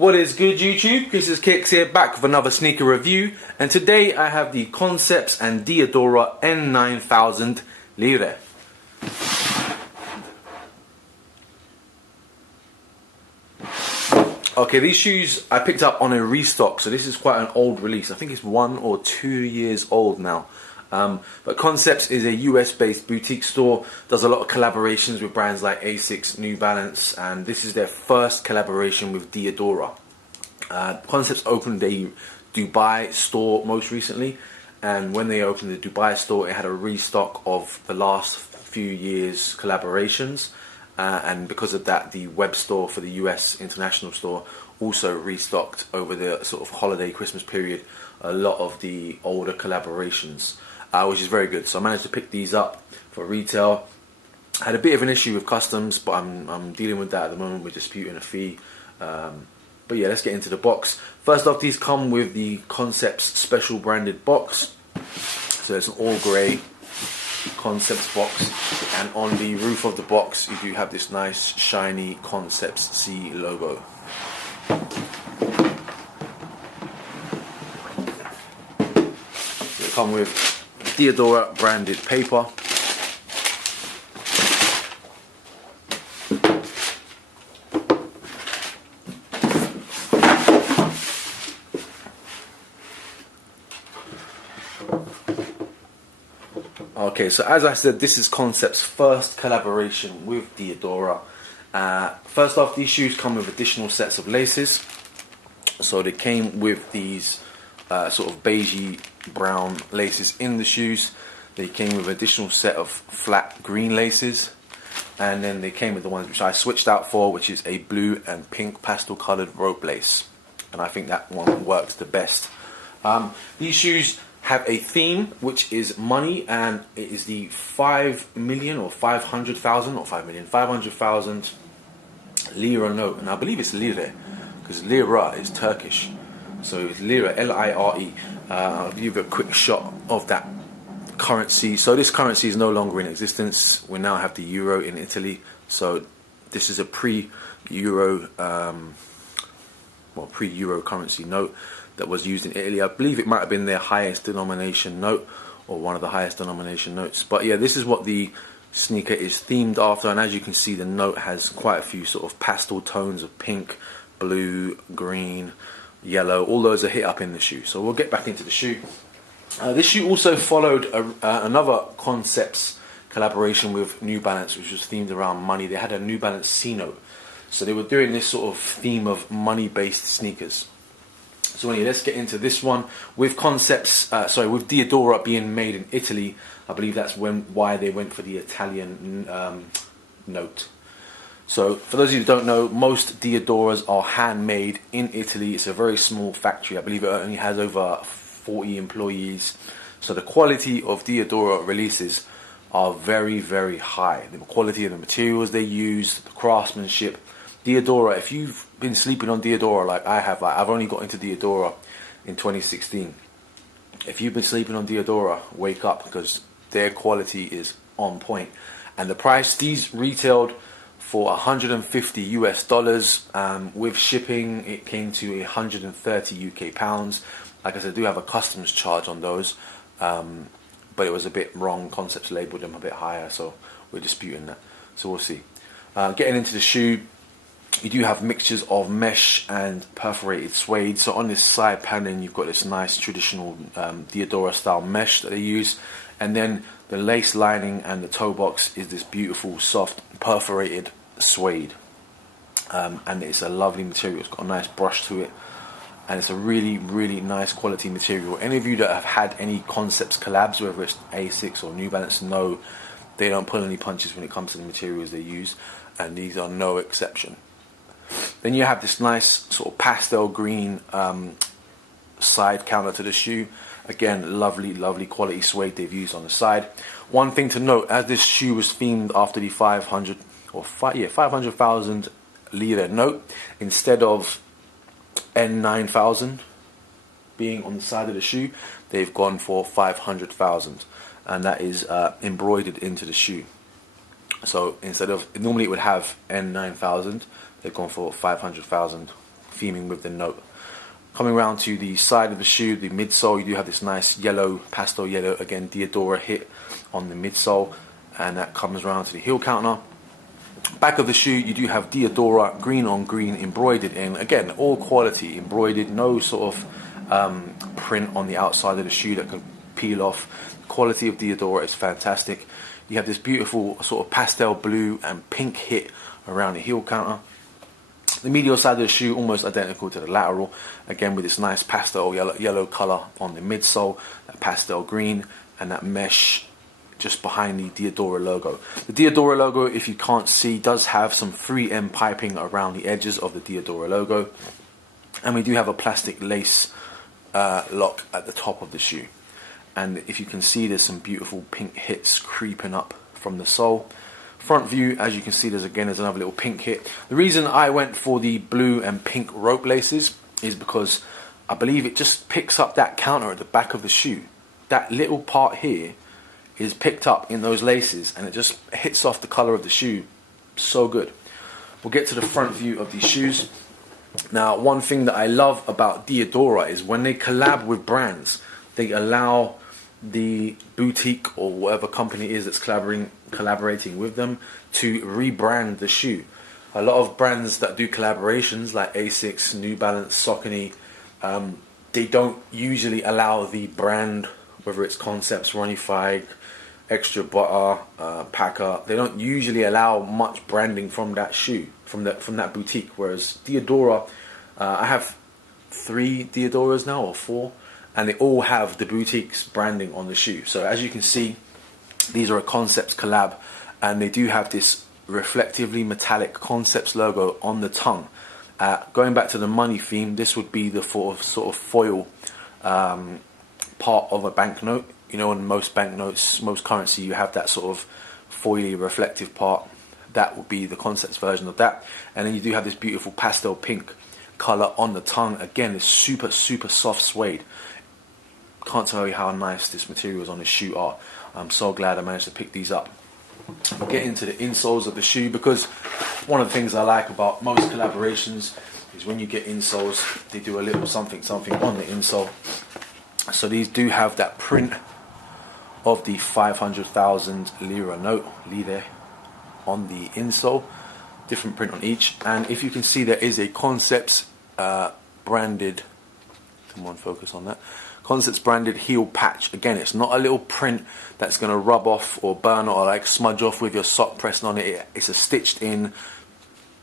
What is good, YouTube? This is Kicks here, back with another sneaker review, and today I have the Concepts and Diadora N9000 Lire. Okay, these shoes I picked up on a restock, so this is quite an old release. I think it's 1 or 2 years old now. But Concepts is a US based boutique store, does a lot of collaborations with brands like Asics, New Balance, and this is their first collaboration with Diadora. Concepts opened a Dubai store most recently, and when they opened the Dubai store it had a restock of the last few years collaborations, and because of that the web store for the US international store also restocked over the sort of holiday Christmas period a lot of the older collaborations. Which is very good. So I managed to pick these up for retail. I had a bit of an issue with customs, but I'm dealing with that at the moment. We're disputing a fee. But yeah, let's get into the box. First off, these come with the Concepts special branded box. So it's an all grey Concepts box, and on the roof of the box you do have this nice shiny Concepts C logo. They come with Diadora branded paper. Okay, so as I said, this is Concept's first collaboration with Diadora. First off, these shoes come with additional sets of laces. So they came with these sort of beigey brown laces in the shoes. They came with an additional set of flat green laces, and then they came with the ones which I switched out for, which is a blue and pink pastel coloured rope lace, and I think that one works the best. These shoes have a theme which is money, and it is the 5 million or 500,000 or 5 million 500,000 Lire note, and I believe it's Lire because Lira is Turkish. So it's Lire, L-I-R-E. I'll give you a quick shot of that currency. So this currency is no longer in existence. We now have the euro in Italy. So this is a pre-euro, pre-euro currency note that was used in Italy. I believe it might have been their highest denomination note, or one of the highest denomination notes. But yeah, this is what the sneaker is themed after, and as you can see, the note has quite a few sort of pastel tones of pink, blue, green, yellow. All those are hit up in the shoe. So we'll get back into the shoe. This shoe also followed another Concepts collaboration with New Balance, which was themed around money. They had a New Balance C note, so they were doing this sort of theme of money-based sneakers. So anyway, let's get into this one with Concepts. With Diadora being made in Italy, I believe that's why they went for the Italian note. So for those of you who don't know, most Diadoras are handmade in Italy. It's a very small factory. I believe it only has over 40 employees. So the quality of Diadora releases are very, very high. The quality of the materials they use, the craftsmanship. Diadora, if you've been sleeping on Diadora like I have, I've only got into Diadora in 2016. If you've been sleeping on Diadora, wake up, because their quality is on point. And the price, these retailed for 150 US dollars. With shipping it came to 130 UK pounds. Like I said, I do have a customs charge on those, but it was a bit wrong. Concepts labelled them a bit higher, so we're disputing that, so we'll see. Getting into the shoe, you do have mixtures of mesh and perforated suede. So on this side paneling you've got this nice traditional Diadora style mesh that they use, and then the lace lining and the toe box is this beautiful soft perforated suede, and it's a lovely material. It's got a nice brush to it, and it's a really, really nice quality material. Any of you that have had any Concepts collabs, whether it's Asics or New Balance, know they don't pull any punches when it comes to the materials they use, and these are no exception. Then you have this nice sort of pastel green side counter to the shoe. Again, lovely, lovely quality suede they've used on the side. One thing to note, as this shoe was themed after the 500,000 Lire note, instead of N9000 being on the side of the shoe, they've gone for 500,000, and that is embroidered into the shoe. So instead of, normally it would have N9000, they've gone for 500,000 theming with the note. Coming around to the side of the shoe, the midsole, you do have this nice yellow, pastel yellow, again Diadora hit on the midsole, and that comes around to the heel counter. Back of the shoe, you do have Diadora green on green embroidered in, again all quality embroidered, no sort of print on the outside of the shoe that can peel off. The quality of Diadora is fantastic. You have this beautiful sort of pastel blue and pink hit around the heel counter. The medial side of the shoe almost identical to the lateral, again with this nice pastel yellow color on the midsole, that pastel green, and that mesh just behind the Diadora logo. The Diadora logo, if you can't see, does have some 3M piping around the edges of the Diadora logo, and we do have a plastic lace lock at the top of the shoe. And if you can see, there's some beautiful pink hits creeping up from the sole. Front view, as you can see, there's another little pink hit. The reason I went for the blue and pink rope laces is because I believe it just picks up that counter at the back of the shoe. That little part here is picked up in those laces, and it just hits off the color of the shoe. So good. We'll get to the front view of these shoes. Now, one thing that I love about Diadora is when they collab with brands, they allow the boutique or whatever company it is that's collaborating with them to rebrand the shoe. A lot of brands that do collaborations like Asics, New Balance, SONY, they don't usually allow the brand, whether it's Concepts, Ronnie Fike, Extra Butter, Packer, they don't usually allow much branding from that shoe, from that boutique. Whereas Diadora, I have 3 Diadoras now, or 4, and they all have the boutique's branding on the shoe. So as you can see, these are a Concepts collab, and they do have this reflectively metallic Concepts logo on the tongue. Going back to the money theme, this would be the sort of foil part of a banknote. You know, in most banknotes, most currency, you have that sort of foily reflective part. That would be the Concepts version of that. And then you do have this beautiful pastel pink color on the tongue. Again, it's super soft suede. Can't tell you how nice this materials on this shoe are. I'm so glad I managed to pick these up. We'll get into the insoles of the shoe, because one of the things I like about most collaborations is when you get insoles, they do a little something on the insole. So these do have that print of the 500,000 Lire note, Lire, on the insole. Different print on each. And if you can see, there is a Concepts branded, come on, focus on that, Concepts branded heel patch. Again, it's not a little print that's going to rub off or burn or like smudge off with your sock pressing on it. It's a stitched in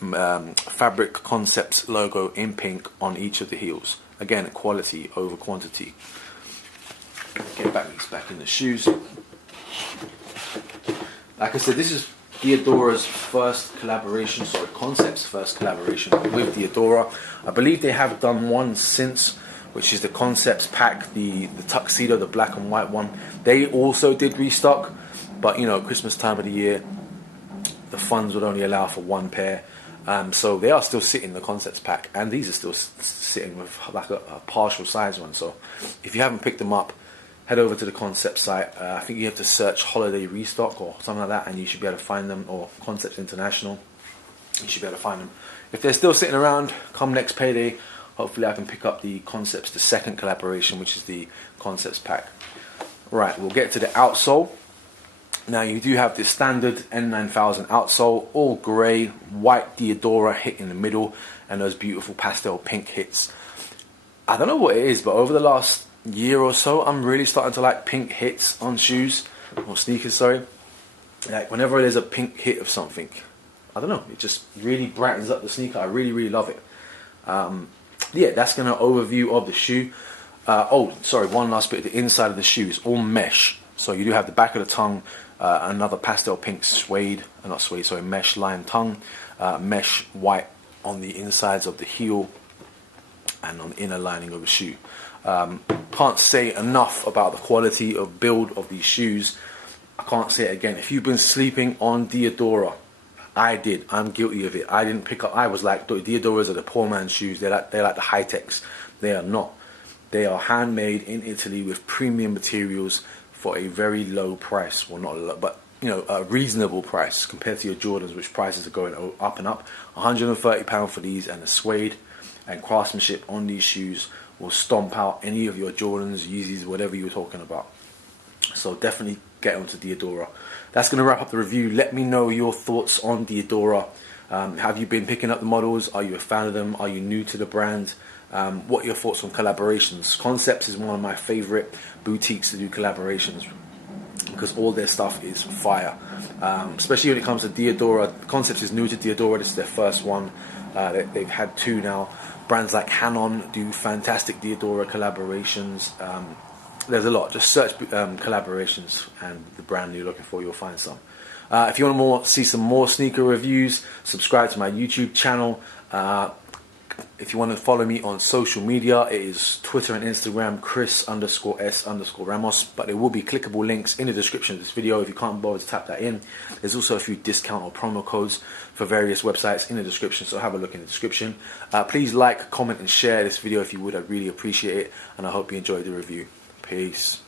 fabric Concepts logo in pink on each of the heels. Again, quality over quantity. Get back in the shoes. Like I said, this is Diadora's first collaboration, sorry, Concepts' first collaboration with Diadora. I believe they have done one since, which is the Concepts pack, the tuxedo, the black and white one. They also did restock, but you know, Christmas time of the year, the funds would only allow for 1 pair. So they are still sitting in the Concepts pack, and these are still sitting with like a partial size one. So if you haven't picked them up, head over to the Concepts site. I think you have to search Holiday Restock or something like that, and you should be able to find them, or Concepts International. You should be able to find them. If they're still sitting around, come next payday, hopefully I can pick up the Concepts, the second collaboration, which is the Concepts pack. Right, we'll get to the outsole. Now you do have the standard N9000 outsole, all grey, white Diadora hit in the middle, and those beautiful pastel pink hits. I don't know what it is, but over the last year or so, I'm really starting to like pink hits on shoes, or sneakers, sorry. Like whenever there's a pink hit of something, I don't know, it just really brightens up the sneaker. I really love it. Yeah, that's going to overview of the shoe. Oh, sorry, one last bit. The inside of the shoe is all mesh. So you do have the back of the tongue, another pastel pink suede, not suede, sorry, mesh lined tongue, mesh white on the insides of the heel and on the inner lining of the shoe. Can't say enough about the quality of build of these shoes. I can't say it again. If you've been sleeping on Diadora, I did. I'm guilty of it. I didn't pick up. I was like, Diadoras are the poor man's shoes. They're like the high techs. They are not. They are handmade in Italy with premium materials for a very low price. Well, not a lot, but you know, a reasonable price compared to your Jordans, which prices are going up and up. £130 for these, and the suede. and craftsmanship on these shoes will stomp out any of your Jordans, Yeezys, whatever you were talking about. So definitely get onto Diadora. That's going to wrap up the review. Let me know your thoughts on Diadora. Have you been picking up the models? Are you a fan of them? Are you new to the brand? What are your thoughts on collaborations? Concepts is one of my favorite boutiques to do collaborations because all their stuff is fire. Especially when it comes to Diadora. Concepts is new to Diadora. This is their first one. They've had 2 now. Brands like Hanon do fantastic Diadora collaborations. There's a lot. Just search collaborations and the brand you're looking for, you'll find some. If you want to see some more sneaker reviews, subscribe to my YouTube channel. If you want to follow me on social media, it is Twitter and Instagram, Chris_S_Ramos. But there will be clickable links in the description of this video if you can't bother to tap that in. There's also a few discount or promo codes for various websites in the description, so have a look in the description. Please like, comment and share this video if you would. I'd really appreciate it, and I hope you enjoyed the review. Peace.